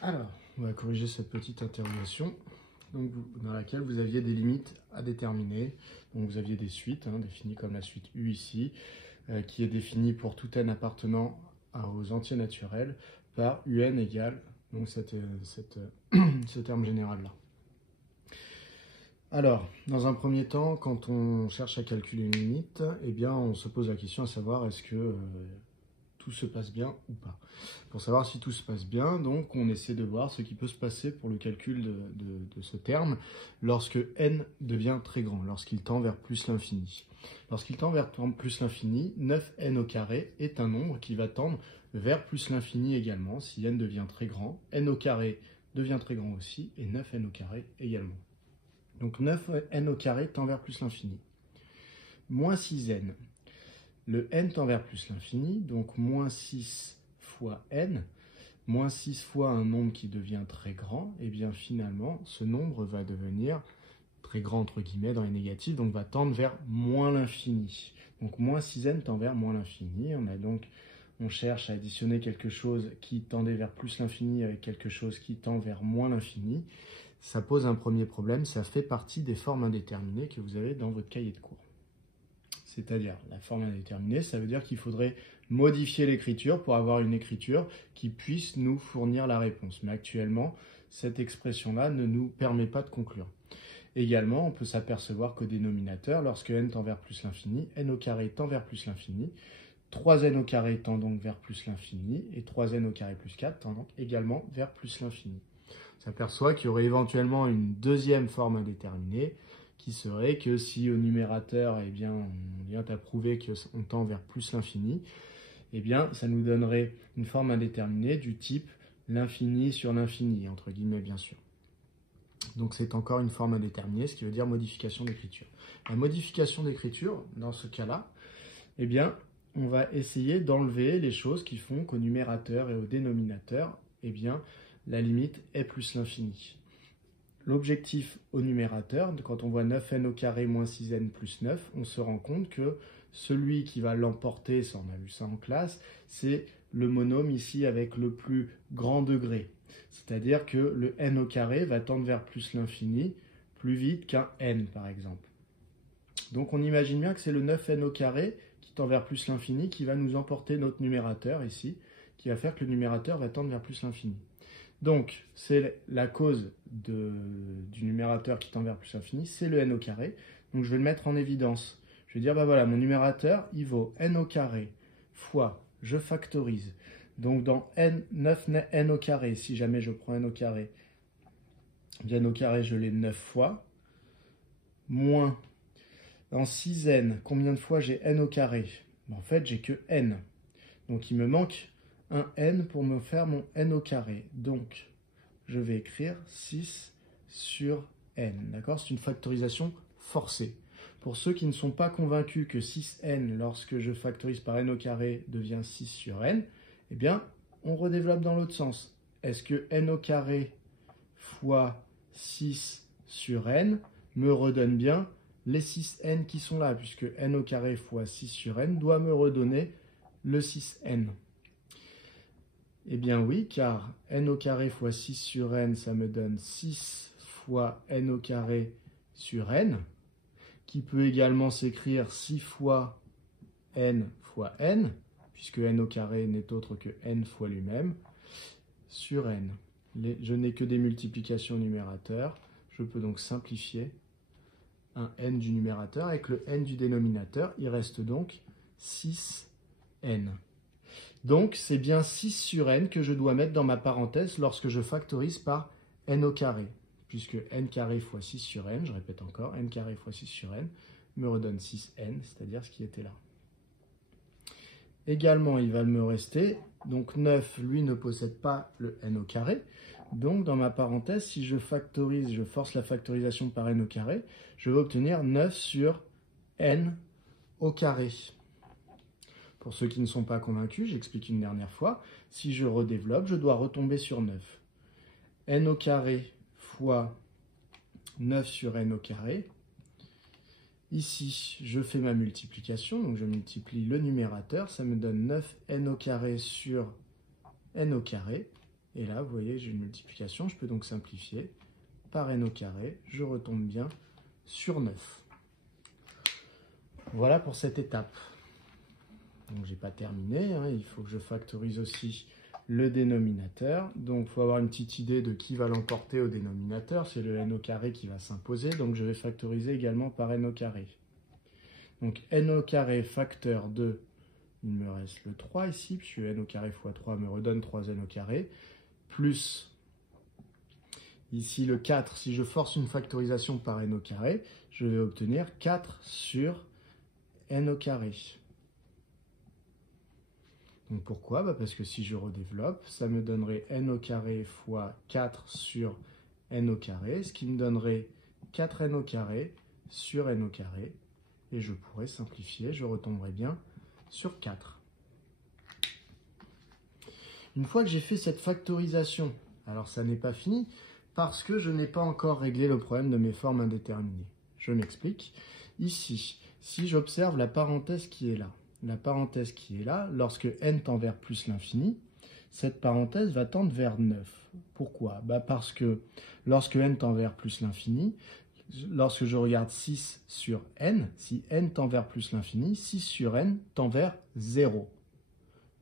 Alors, on va corriger cette petite interrogation donc, dans laquelle vous aviez des limites à déterminer. Donc, vous aviez des suites, définies comme la suite U ici, qui est définie pour tout n appartenant aux entiers naturels par un égale donc ce terme général-là. Alors, dans un premier temps, quand on cherche à calculer une limite, eh bien, on se pose la question à savoir est-ce que tout se passe bien ou pas. Pour savoir si tout se passe bien, donc on essaie de voir ce qui peut se passer pour le calcul de ce terme lorsque n devient très grand, lorsqu'il tend vers plus l'infini. Lorsqu'il tend vers plus l'infini, 9n au carré est un nombre qui va tendre vers plus l'infini également. Si n devient très grand, n au carré devient très grand aussi, et 9n au carré également. Donc 9n au carré tend vers plus l'infini. Moins 6n. Le n tend vers plus l'infini, donc moins 6 fois n, moins 6 fois un nombre qui devient très grand, et bien finalement, ce nombre va devenir très grand entre guillemets dans les négatifs, donc va tendre vers moins l'infini. Donc moins 6n tend vers moins l'infini. On cherche à additionner quelque chose qui tendait vers plus l'infini avec quelque chose qui tend vers moins l'infini. Ça pose un premier problème, ça fait partie des formes indéterminées que vous avez dans votre cahier de cours. C'est-à-dire, la forme indéterminée, ça veut dire qu'il faudrait modifier l'écriture pour avoir une écriture qui puisse nous fournir la réponse. Mais actuellement, cette expression-là ne nous permet pas de conclure. Également, on peut s'apercevoir qu'au dénominateur, lorsque n tend vers plus l'infini, n au carré tend vers plus l'infini, 3n au carré tend donc vers plus l'infini, et 3n au carré plus 4 tend donc également vers plus l'infini. On s'aperçoit qu'il y aurait éventuellement une deuxième forme indéterminée, qui serait que si au numérateur, eh bien, on vient à prouver qu'on tend vers plus l'infini, eh bien, ça nous donnerait une forme indéterminée du type l'infini sur l'infini, entre guillemets, bien sûr. Donc, c'est encore une forme indéterminée, ce qui veut dire modification d'écriture. La modification d'écriture, dans ce cas-là, eh bien, on va essayer d'enlever les choses qui font qu'au numérateur et au dénominateur, eh bien, la limite est plus l'infini. L'objectif au numérateur, quand on voit 9n au carré moins 6n plus 9, on se rend compte que celui qui va l'emporter, ça on a vu ça en classe, c'est le monôme ici avec le plus grand degré. C'est-à-dire que le n au carré va tendre vers plus l'infini plus vite qu'un n par exemple. Donc on imagine bien que c'est le 9n au carré qui tend vers plus l'infini qui va nous emporter notre numérateur ici, qui va faire que le numérateur va tendre vers plus l'infini. Donc, c'est la cause du numérateur qui tend vers plus l'infini, c'est le n au carré. Donc, je vais le mettre en évidence. Je vais dire, bah voilà, mon numérateur, il vaut n au carré fois, je factorise. Donc, dans 9n au carré, si jamais je prends n au carré, n au carré, je l'ai 9 fois, moins, dans 6n, combien de fois j'ai n au carré? En fait, j'ai que n. Donc, il me manque un n pour me faire mon n au carré. Donc, je vais écrire 6 sur n. D'accord? C'est une factorisation forcée. Pour ceux qui ne sont pas convaincus que 6n, lorsque je factorise par n au carré, devient 6 sur n, eh bien, on redéveloppe dans l'autre sens. Est-ce que n au carré fois 6 sur n me redonne bien les 6n qui sont là, puisque n au carré fois 6 sur n doit me redonner le 6n. Eh bien oui, car n au carré fois 6 sur n, ça me donne 6 fois n au carré sur n, qui peut également s'écrire 6 fois n, puisque n au carré n'est autre que n fois lui-même, sur n. Je n'ai que des multiplications au numérateur, je peux donc simplifier un n du numérateur. Avec le n du dénominateur, il reste donc 6n. Donc, c'est bien 6 sur n que je dois mettre dans ma parenthèse lorsque je factorise par n au carré. Puisque n carré fois 6 sur n, je répète encore, n carré fois 6 sur n me redonne 6n, c'est-à-dire ce qui était là. Également, il va me rester, donc 9, lui, ne possède pas le n au carré. Donc, dans ma parenthèse, si je factorise, je force la factorisation par n au carré, je vais obtenir 9 sur n au carré. Pour ceux qui ne sont pas convaincus, j'explique une dernière fois, si je redéveloppe, je dois retomber sur 9. n au carré fois 9 sur n au carré. Ici, je fais ma multiplication, donc je multiplie le numérateur, ça me donne 9n au carré sur n au carré. Et là, vous voyez, j'ai une multiplication. Je peux donc simplifier par n au carré. Je retombe bien sur 9. Voilà pour cette étape. Donc, je n'ai pas terminé. Hein. Il faut que je factorise aussi le dénominateur. Donc, il faut avoir une petite idée de qui va l'emporter au dénominateur. C'est le n au carré qui va s'imposer. Donc, je vais factoriser également par n au carré. Donc, n au carré facteur de, il me reste le 3 ici, puisque n au carré fois 3 me redonne 3n au carré, plus, ici le 4, si je force une factorisation par n au carré, je vais obtenir 4 sur n au carré. Donc pourquoi? Parce que si je redéveloppe, ça me donnerait n au carré fois 4 sur n au carré, ce qui me donnerait 4n au carré sur n au carré. Et je pourrais simplifier, je retomberai bien sur 4. Une fois que j'ai fait cette factorisation, alors ça n'est pas fini parce que je n'ai pas encore réglé le problème de mes formes indéterminées. Je m'explique. Ici, si j'observe la parenthèse qui est là, lorsque n tend vers plus l'infini, cette parenthèse va tendre vers 9. Pourquoi? Parce que lorsque n tend vers plus l'infini, lorsque je regarde 6 sur n, si n tend vers plus l'infini, 6 sur n tend vers 0.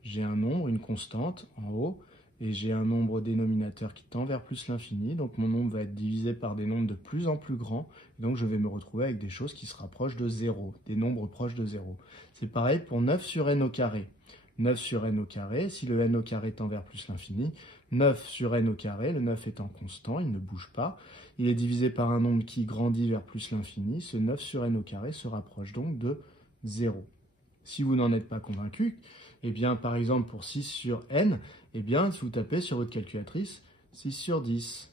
J'ai un nombre, une constante en haut, et j'ai un nombre dénominateur qui tend vers plus l'infini, donc mon nombre va être divisé par des nombres de plus en plus grands, donc je vais me retrouver avec des choses qui se rapprochent de 0, des nombres proches de 0. C'est pareil pour 9 sur n au carré. 9 sur n au carré, si le n au carré tend vers plus l'infini, 9 sur n au carré, le 9 étant constant, il ne bouge pas, il est divisé par un nombre qui grandit vers plus l'infini, ce 9 sur n au carré se rapproche donc de 0. Si vous n'en êtes pas convaincu, eh bien, par exemple, pour 6 sur n, eh bien, si vous tapez sur votre calculatrice 6 sur 10,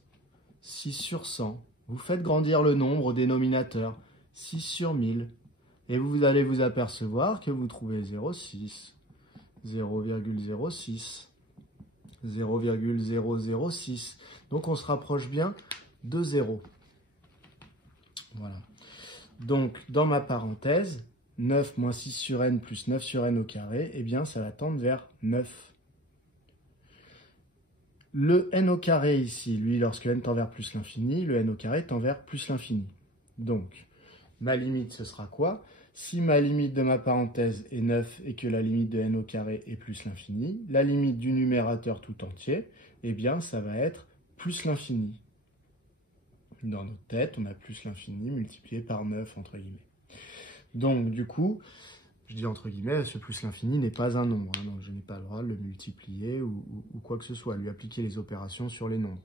6 sur 100, vous faites grandir le nombre au dénominateur, 6 sur 1000, et vous allez vous apercevoir que vous trouvez 0,6, 0,06, 0,006. Donc, on se rapproche bien de 0. Voilà. Donc, dans ma parenthèse, 9 moins 6 sur n plus 9 sur n au carré, eh bien, ça va tendre vers 9. Le n au carré ici, lui, lorsque n tend vers plus l'infini, le n au carré tend vers plus l'infini. Donc, ma limite, ce sera quoi? Si ma limite de ma parenthèse est 9 et que la limite de n au carré est plus l'infini, la limite du numérateur tout entier, eh bien, ça va être plus l'infini. Dans notre tête, on a plus l'infini multiplié par 9, entre guillemets. Donc, du coup, je dis entre guillemets, ce plus l'infini n'est pas un nombre. Hein, donc, je n'ai pas le droit de le multiplier ou quoi que ce soit, lui appliquer les opérations sur les nombres.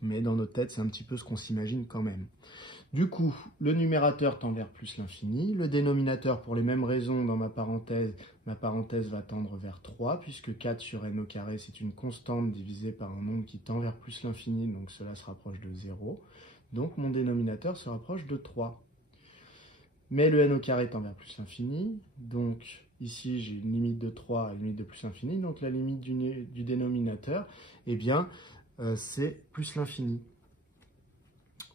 Mais dans notre tête, c'est un petit peu ce qu'on s'imagine quand même. Du coup, le numérateur tend vers plus l'infini. Le dénominateur, pour les mêmes raisons, dans ma parenthèse va tendre vers 3, puisque 4 sur n au carré, c'est une constante divisée par un nombre qui tend vers plus l'infini, donc cela se rapproche de 0. Donc, mon dénominateur se rapproche de 3. Mais le n au carré tend vers plus l'infini, donc ici j'ai une limite de 3 et une limite de plus l'infini, donc la limite du dénominateur, eh bien, c'est plus l'infini.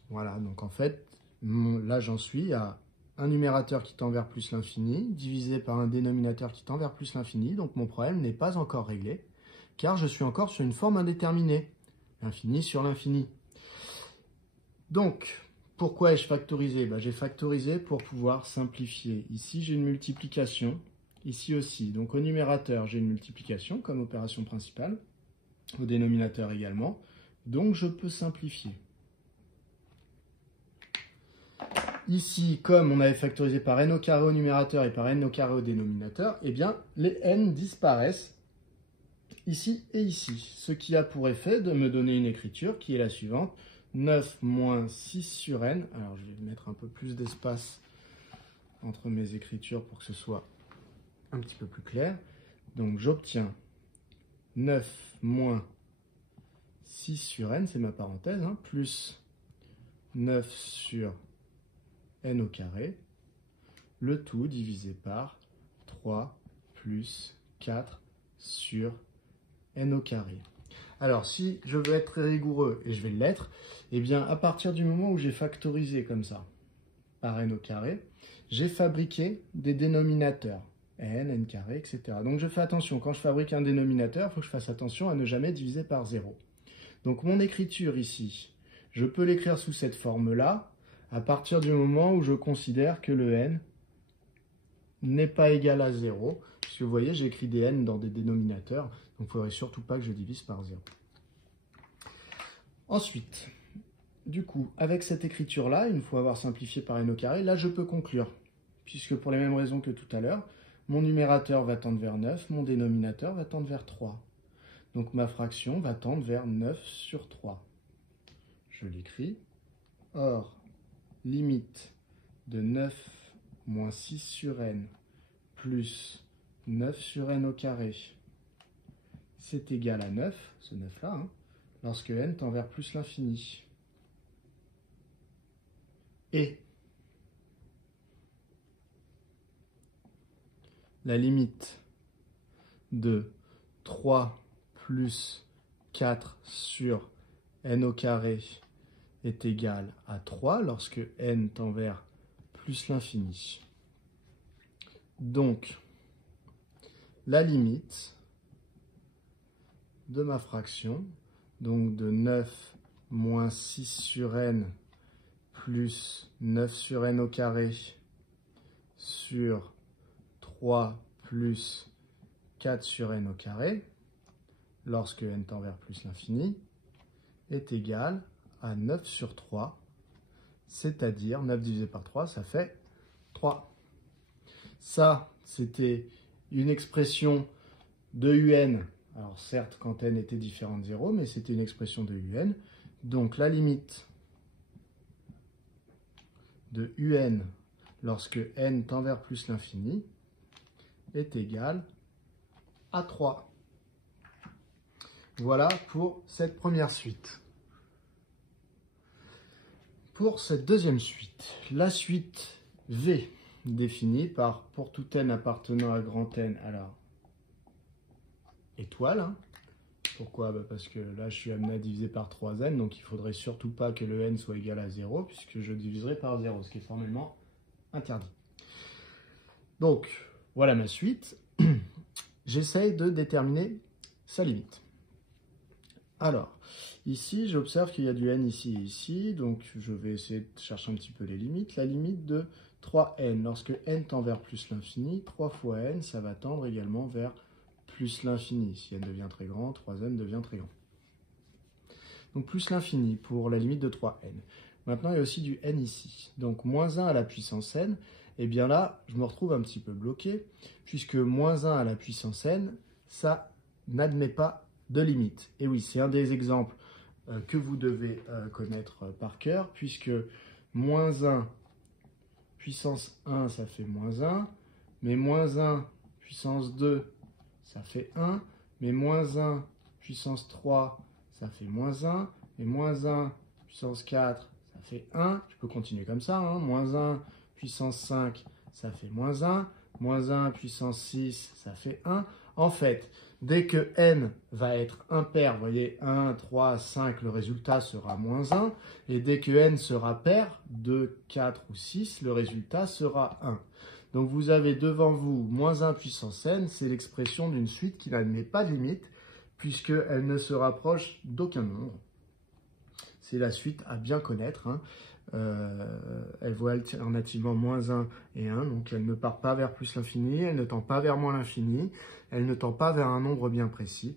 Voilà, donc en fait, là j'en suis à un numérateur qui tend vers plus l'infini, divisé par un dénominateur qui tend vers plus l'infini, donc mon problème n'est pas encore réglé, car je suis encore sur une forme indéterminée, l'infini sur l'infini. Donc, pourquoi ai-je factorisé? J'ai factorisé pour pouvoir simplifier. Ici, j'ai une multiplication, ici aussi. Donc, au numérateur, j'ai une multiplication comme opération principale, au dénominateur également. Donc, je peux simplifier. Ici, comme on avait factorisé par n au carré au numérateur et par n au carré au dénominateur, eh bien, les n disparaissent ici et ici. Ce qui a pour effet de me donner une écriture qui est la suivante. 9 moins 6 sur n, alors je vais mettre un peu plus d'espace entre mes écritures pour que ce soit un petit peu plus clair. Donc j'obtiens 9 moins 6 sur n, c'est ma parenthèse, hein, plus 9 sur n au carré, le tout divisé par 3 plus 4 sur n au carré. Alors, si je veux être très rigoureux, et je vais l'être, eh bien, à partir du moment où j'ai factorisé comme ça, par n au carré, j'ai fabriqué des dénominateurs. n carré, etc. Donc je fais attention, quand je fabrique un dénominateur, il faut que je fasse attention à ne jamais diviser par 0. Donc mon écriture ici, je peux l'écrire sous cette forme-là, à partir du moment où je considère que le n n'est pas égal à 0. Parce que vous voyez, j'ai écrit des n dans des dénominateurs, donc il ne faudrait surtout pas que je divise par 0. Ensuite, du coup, avec cette écriture-là, une fois avoir simplifié par n au carré, là je peux conclure. Puisque pour les mêmes raisons que tout à l'heure, mon numérateur va tendre vers 9, mon dénominateur va tendre vers 3. Donc ma fraction va tendre vers 9 sur 3. Je l'écris. Or, limite de 9 moins 6 sur n plus 9 sur n au carré, c'est égal à 9, ce 9-là, hein, lorsque n tend vers plus l'infini. Et la limite de 3 plus 4 sur n au carré est égale à 3 lorsque n tend vers plus l'infini. Donc, la limite de ma fraction, donc de 9 moins 6 sur n plus 9 sur n au carré sur 3 plus 4 sur n au carré, lorsque n tend vers plus l'infini, est égale à 9 sur 3, c'est-à-dire 9 divisé par 3, ça fait 3. Ça, c'était une expression de un. Alors certes, quand n était différent de 0, mais c'était une expression de un. Donc la limite de un lorsque n tend vers plus l'infini est égale à 3. Voilà pour cette première suite. Pour cette deuxième suite, la suite V définie par pour tout n appartenant à grand N, alors étoile. Hein. Pourquoi? Parce que là, je suis amené à diviser par 3n, donc il ne faudrait surtout pas que le n soit égal à 0, puisque je diviserai par 0, ce qui est formellement interdit. Donc, voilà ma suite. J'essaye de déterminer sa limite. Alors, ici, j'observe qu'il y a du n ici et ici, donc je vais essayer de chercher un petit peu les limites. La limite de 3n, lorsque n tend vers plus l'infini, 3 fois n, ça va tendre également vers plus l'infini. Si n devient très grand, 3n devient très grand. Donc plus l'infini pour la limite de 3n. Maintenant, il y a aussi du n ici. Donc moins 1 à la puissance n, et bien là, je me retrouve un petit peu bloqué, puisque moins 1 à la puissance n, ça n'admet pas de limite. Et oui, c'est un des exemples que vous devez connaître par cœur, puisque moins 1 puissance 1, ça fait moins 1, mais moins 1 puissance 2, ça fait 1, mais moins 1 puissance 3, ça fait moins 1, et moins 1 puissance 4, ça fait 1. Je peux continuer comme ça, hein. Moins 1 puissance 5, ça fait moins 1 puissance 6, ça fait 1. En fait, dès que n va être impair, vous voyez, 1, 3, 5, le résultat sera moins 1. Et dès que n sera pair, 2, 4 ou 6, le résultat sera 1. Donc vous avez devant vous moins 1 puissance n, c'est l'expression d'une suite qui n'admet pas de limite, puisqu'elle ne se rapproche d'aucun nombre. C'est la suite à bien connaître. Hein. Elle vaut alternativement moins 1 et 1, donc elle ne part pas vers plus l'infini, elle ne tend pas vers moins l'infini, elle ne tend pas vers un nombre bien précis.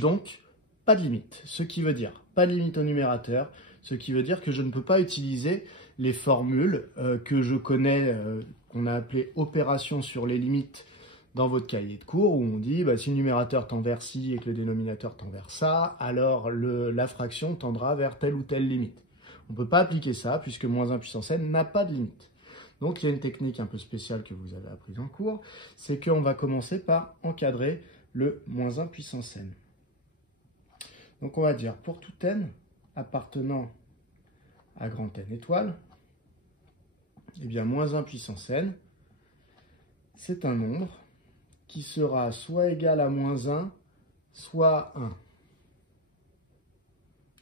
Donc, pas de limite, ce qui veut dire pas de limite au numérateur, ce qui veut dire que je ne peux pas utiliser les formules que je connais, qu'on a appelées opérations sur les limites dans votre cahier de cours, où on dit si le numérateur tend vers ci et que le dénominateur tend vers ça, alors la fraction tendra vers telle ou telle limite. On ne peut pas appliquer ça, puisque moins 1 puissance n n'a pas de limite. Donc il y a une technique un peu spéciale que vous avez apprise en cours, c'est qu'on va commencer par encadrer le moins 1 puissance n. Donc on va dire pour tout n appartenant à grand N étoile, eh bien moins 1 puissance n, c'est un nombre qui sera soit égal à moins 1, soit 1.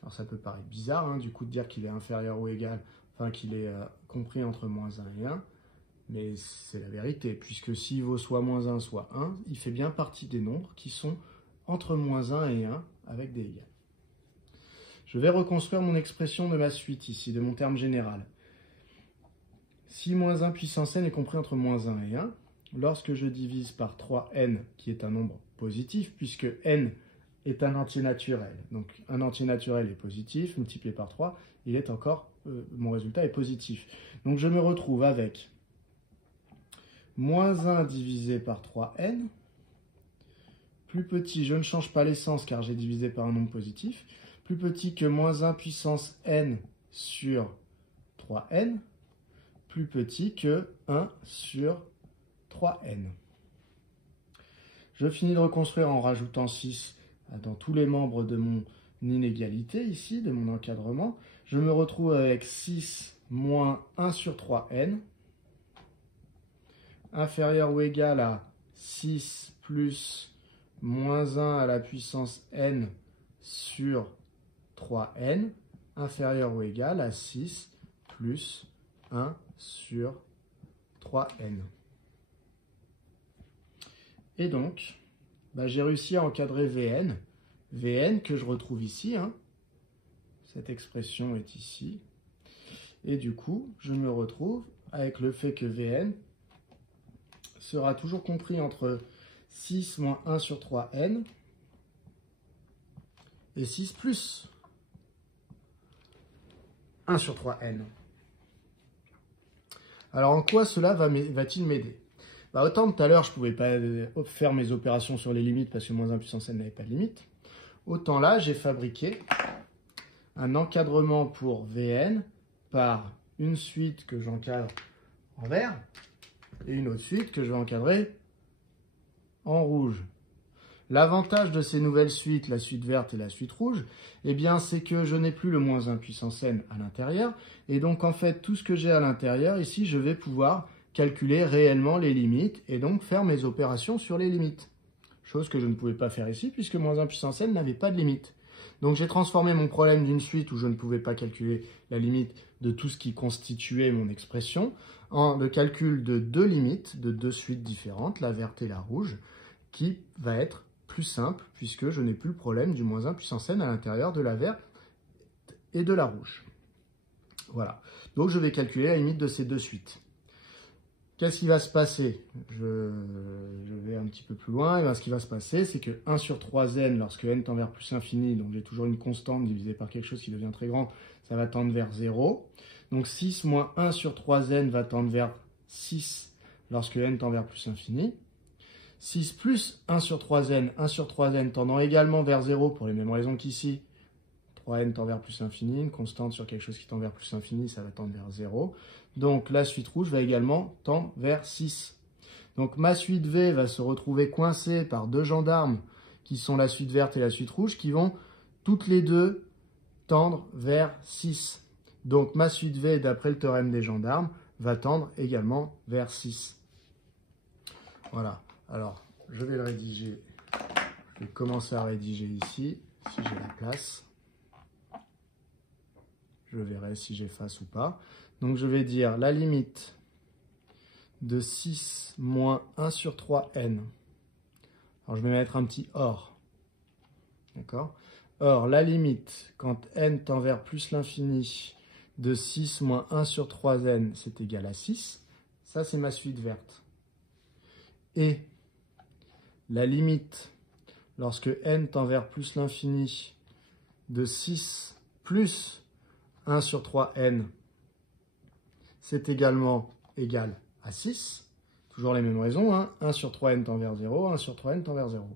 Alors ça peut paraître bizarre, hein, du coup, de dire qu'il est inférieur ou égal, enfin qu'il est compris entre moins 1 et 1. Mais c'est la vérité, puisque s'il vaut soit moins 1, soit 1, il fait bien partie des nombres qui sont entre moins 1 et 1 avec des égales. Je vais reconstruire mon expression de ma suite ici, de mon terme général. Si moins 1 puissance n est compris entre moins 1 et 1, lorsque je divise par 3n, qui est un nombre positif, puisque n est un entier naturel, donc un entier naturel est positif, multiplié par 3, il est encore, mon résultat est positif. Donc je me retrouve avec moins 1 divisé par 3n, plus petit, je ne change pas les sens car j'ai divisé par un nombre positif, plus petit que moins 1 puissance n sur 3n, plus petit que 1 sur 3n. Je finis de reconstruire en rajoutant 6 dans tous les membres de mon inégalité ici, de mon encadrement. Je me retrouve avec 6 moins 1 sur 3n, inférieur ou égal à 6 plus moins 1 à la puissance n sur 3n, inférieur ou égal à 6 plus 1 sur 3n. Et donc, j'ai réussi à encadrer Vn. Vn que je retrouve ici, cette expression est ici. Et du coup, je me retrouve avec le fait que Vn sera toujours compris entre 6 moins 1 sur 3n et 6 plus 1 sur 3n. Alors en quoi cela va-t-il m'aider? Autant tout à l'heure je ne pouvais pas faire mes opérations sur les limites parce que moins 1 puissance n n'avait pas de limite, autant là j'ai fabriqué un encadrement pour Vn par une suite que j'encadre en vert et une autre suite que je vais encadrer en rouge. L'avantage de ces nouvelles suites, la suite verte et la suite rouge, c'est que je n'ai plus le moins 1 puissance n à l'intérieur. Et donc, en fait, tout ce que j'ai à l'intérieur, ici, je vais pouvoir calculer réellement les limites et donc faire mes opérations sur les limites. Chose que je ne pouvais pas faire ici, puisque moins 1 puissance n n'avait pas de limite. Donc, j'ai transformé mon problème d'une suite où je ne pouvais pas calculer la limite de tout ce qui constituait mon expression en le calcul de deux limites, de deux suites différentes, la verte et la rouge, qui va être plus simple puisque je n'ai plus le problème du moins 1 puissance n à l'intérieur de la verte et de la rouge. Voilà. Donc je vais calculer la limite de ces deux suites. Qu'est-ce qui va se passer? Je vais un petit peu plus loin. Et ce qui va se passer, c'est que 1 sur 3n, lorsque n tend vers plus l'infini, donc j'ai toujours une constante divisée par quelque chose qui devient très grand, ça va tendre vers 0. Donc 6 moins 1 sur 3n va tendre vers 6 lorsque n tend vers plus l'infini. 6 plus 1 sur 3n tendant également vers 0 pour les mêmes raisons qu'ici. 3n tend vers plus l'infini, une constante sur quelque chose qui tend vers plus l'infini, ça va tendre vers 0. Donc la suite rouge va également tendre vers 6. Donc ma suite V va se retrouver coincée par deux gendarmes qui sont la suite verte et la suite rouge qui vont toutes les deux tendre vers 6. Donc ma suite V, d'après le théorème des gendarmes, va tendre également vers 6. Voilà. Alors, je vais le rédiger. Je vais commencer à rédiger ici, si j'ai la place. Je verrai si j'efface ou pas. Donc, je vais dire la limite de 6 moins 1 sur 3n. Alors, je vais mettre un petit or. D'accord? Or, la limite, quand n tend vers plus l'infini, de 6 moins 1 sur 3n, c'est égal à 6. Ça, c'est ma suite verte. Et la limite, lorsque n tend vers plus l'infini, de 6 plus 1 sur 3n, c'est également égal à 6. Toujours les mêmes raisons, 1 sur 3n tend vers 0, 1 sur 3n tend vers 0.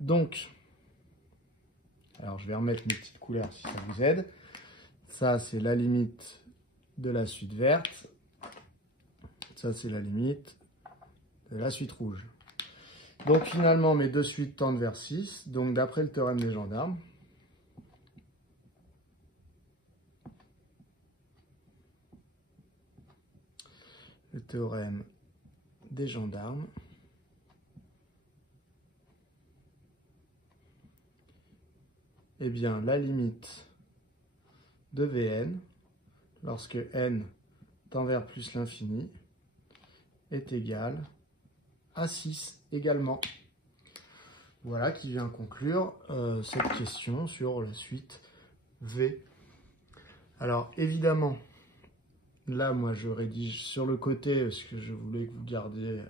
Donc, alors je vais remettre mes petites couleurs si ça vous aide. Ça, c'est la limite de la suite verte. Ça, c'est la limite de la suite rouge. Donc finalement, mes deux suites tendent vers 6. Donc d'après le théorème des gendarmes, eh bien la limite de Vn, lorsque n tend vers plus l'infini, est égal à 6 également. Voilà qui vient conclure cette question sur la suite V. Alors évidemment, là moi je rédige sur le côté parce que je voulais que vous gardiez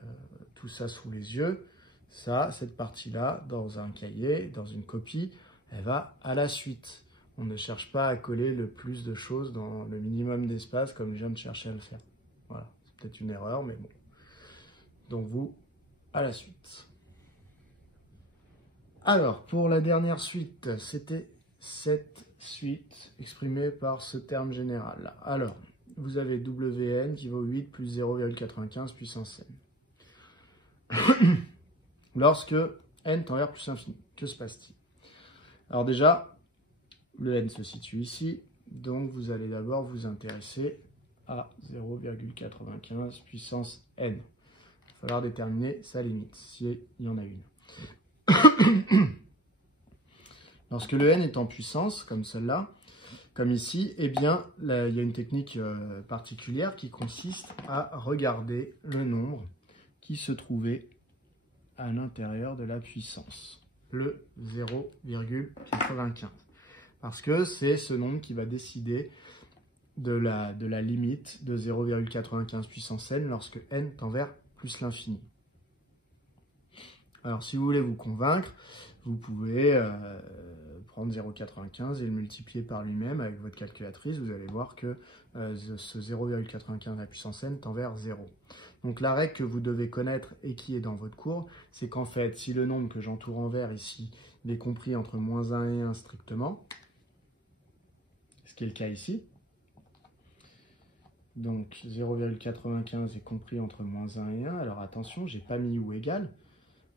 tout ça sous les yeux. Ça, cette partie-là, dans un cahier, dans une copie, elle va à la suite. On ne cherche pas à coller le plus de choses dans le minimum d'espace comme je viens de chercher à le faire. Voilà, c'est peut-être une erreur, mais bon. Donc vous, à la suite. Alors, pour la dernière suite, c'était cette suite exprimée par ce terme général. Alors, vous avez Wn qui vaut 8 plus 0,95 puissance n. Lorsque n tend vers plus l'infini, que se passe-t-il? Alors déjà, le n se situe ici, donc vous allez d'abord vous intéresser à 0,95 puissance n. Il va falloir déterminer sa limite, s'il y en a une. Lorsque le n est en puissance, comme celle-là, comme ici, eh bien, là, il y a une technique particulière qui consiste à regarder le nombre qui se trouvait à l'intérieur de la puissance, le 0,95. Parce que c'est ce nombre qui va décider de la limite de 0,95 puissance n lorsque n tend vers plus l'infini. Alors, si vous voulez vous convaincre, vous pouvez prendre 0,95 et le multiplier par lui-même avec votre calculatrice. Vous allez voir que ce 0,95 à la puissance n tend vers 0. Donc, la règle que vous devez connaître et qui est dans votre cours, c'est qu'en fait, si le nombre que j'entoure en vert ici, il est compris entre moins 1 et 1 strictement, ce qui est le cas ici, donc 0,95 est compris entre moins 1 et 1. Alors attention, je n'ai pas mis ou égal,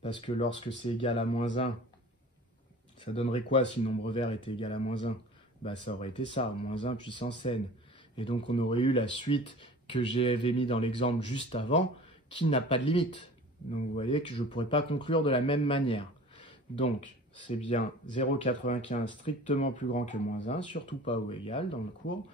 parce que lorsque c'est égal à moins 1, ça donnerait quoi si le nombre vert était égal à moins 1? Bah, ça aurait été ça, moins 1 puissance n. Et donc on aurait eu la suite que j'avais mis dans l'exemple juste avant, qui n'a pas de limite. Donc vous voyez que je ne pourrais pas conclure de la même manière. Donc c'est bien 0,95 strictement plus grand que moins 1, surtout pas ou égal dans le cours.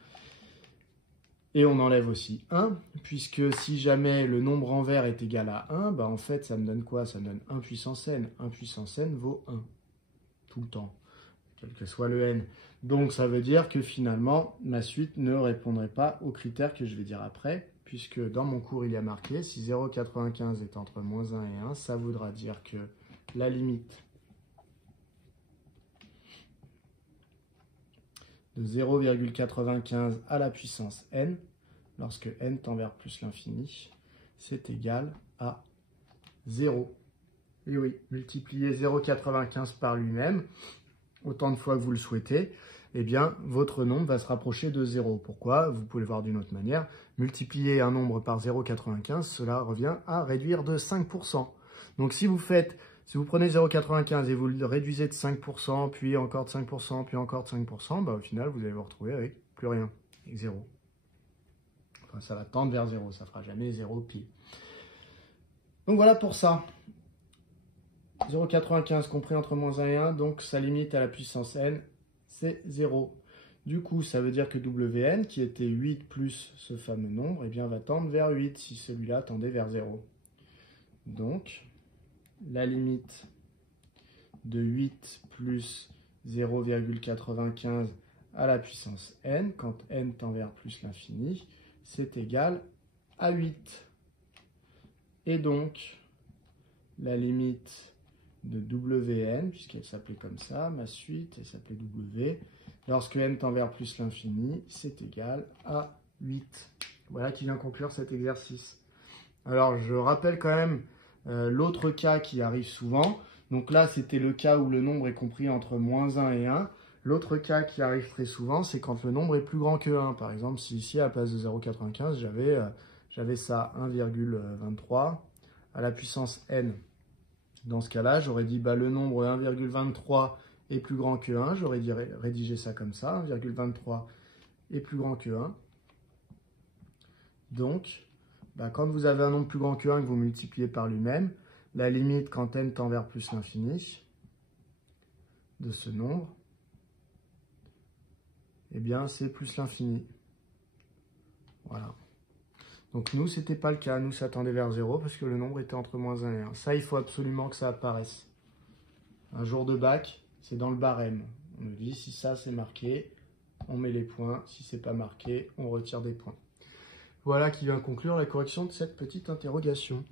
Et on enlève aussi 1, puisque si jamais le nombre en vert est égal à 1, bah en fait ça me donne quoi? Ça me donne 1 puissance n. 1 puissance n vaut 1, tout le temps, quel que soit le n. Donc ça veut dire que finalement, ma suite ne répondrait pas aux critères que je vais dire après, puisque dans mon cours il y a marqué, si 0,95 est entre moins 1 et 1, ça voudra dire que la limite de 0,95 à la puissance n, lorsque n tend vers plus l'infini, c'est égal à 0. Et oui, multipliez 0,95 par lui-même, autant de fois que vous le souhaitez, eh bien, votre nombre va se rapprocher de 0. Pourquoi? Vous pouvez le voir d'une autre manière. Multiplier un nombre par 0,95, cela revient à réduire de 5%. Donc, si vous prenez 0,95 et vous le réduisez de 5%, puis encore de 5%, puis encore de 5%, bah, au final, vous allez vous retrouver avec plus rien, avec 0. Enfin, ça va tendre vers 0, ça ne fera jamais 0 pile. Donc, voilà pour ça. 0,95 compris entre moins 1 et 1, donc sa limite à la puissance n, c'est 0. Du coup, ça veut dire que Wn, qui était 8 plus ce fameux nombre, eh bien, va tendre vers 8 si celui-là tendait vers 0. Donc, la limite de 8 plus 0,95 à la puissance n, quand n tend vers plus l'infini, c'est égal à 8. Et donc, la limite de Wn, puisqu'elle s'appelait comme ça, ma suite, elle s'appelait W, lorsque n tend vers plus l'infini, c'est égal à 8. Voilà qui vient conclure cet exercice. Alors, je rappelle quand même l'autre cas qui arrive souvent. Donc là, c'était le cas où le nombre est compris entre moins 1 et 1. L'autre cas qui arrive très souvent, c'est quand le nombre est plus grand que 1. Par exemple, si ici, à la place de 0,95, j'avais ça 1,23 à la puissance n. Dans ce cas-là, j'aurais dit le nombre 1,23 est plus grand que 1. J'aurais rédigé ça comme ça. 1,23 est plus grand que 1. Donc, quand vous avez un nombre plus grand que 1 que vous multipliez par lui-même, la limite quand n tend vers plus l'infini de ce nombre, eh bien, c'est plus l'infini. Voilà. Donc nous, c'était pas le cas. Nous, ça tendait vers 0 parce que le nombre était entre moins 1 et 1. Ça, il faut absolument que ça apparaisse. Un jour de bac, c'est dans le barème. On nous dit si ça, c'est marqué, on met les points. Si c'est pas marqué, on retire des points. Voilà qui vient conclure la correction de cette petite interrogation.